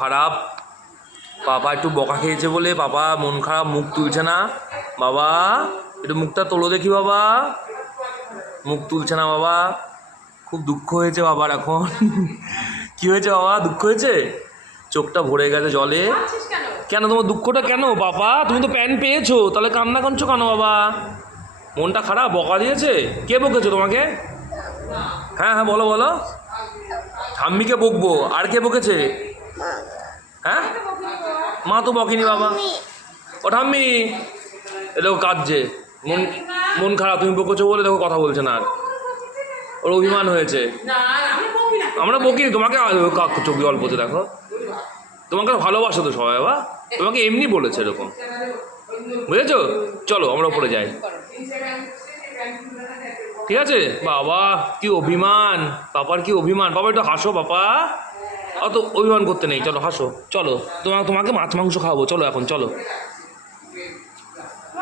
খারাপ, পাপা একটু বকা খেয়েছে বলে পাপা মন খারাপ, মুখ তুলছে না। বাবা একটু মুখটা তোলো দেখি, বাবা মুখ তুলছে না বাবা, খুব দুঃখ হয়েছে বাবার এখন। কি হয়েছে বাবা, দুঃখ হয়েছে? চোখটা ভরে গেছে জলে। কেন তোমার দুঃখটা কেন বাবা? তুমি তো প্যান পেয়েছো, তাহলে কান্না কাঁদছো কেন বাবা? মনটা খারাপ, বকা দিয়েছে? কে বকেছো তোমাকে? হ্যাঁ হ্যাঁ বলো বলো। ঠাম্মিকে বকবো, আর কে বকেছে? হ্যাঁ, মা তো বকেনি বাবা। ও ঠাম্মি, এ দেখো কাঁদছে, মন মন খারাপ, তুমি বকেছো বলে দেখো কথা বলছে না আর, ওর অভিমান হয়েছে। আমরা বকিনি তোমাকে, চোখে অল্পতে দেখো, তোমাকে ভালোবাসো তো সবাই বাবা, তোমাকে এমনি বলেছে এরকম, বুঝেছো? চলো আমরা উপরে যাই, ঠিক আছে? বাবা কি অভিমান, পাপার কি অভিমান। বাবা একটু হাসো বাবা, অত অভিমান করতে নেই, চলো হাসো, চলো তোমাকে মাছ মাংস খাওয়াবো, চলো এখন চলো।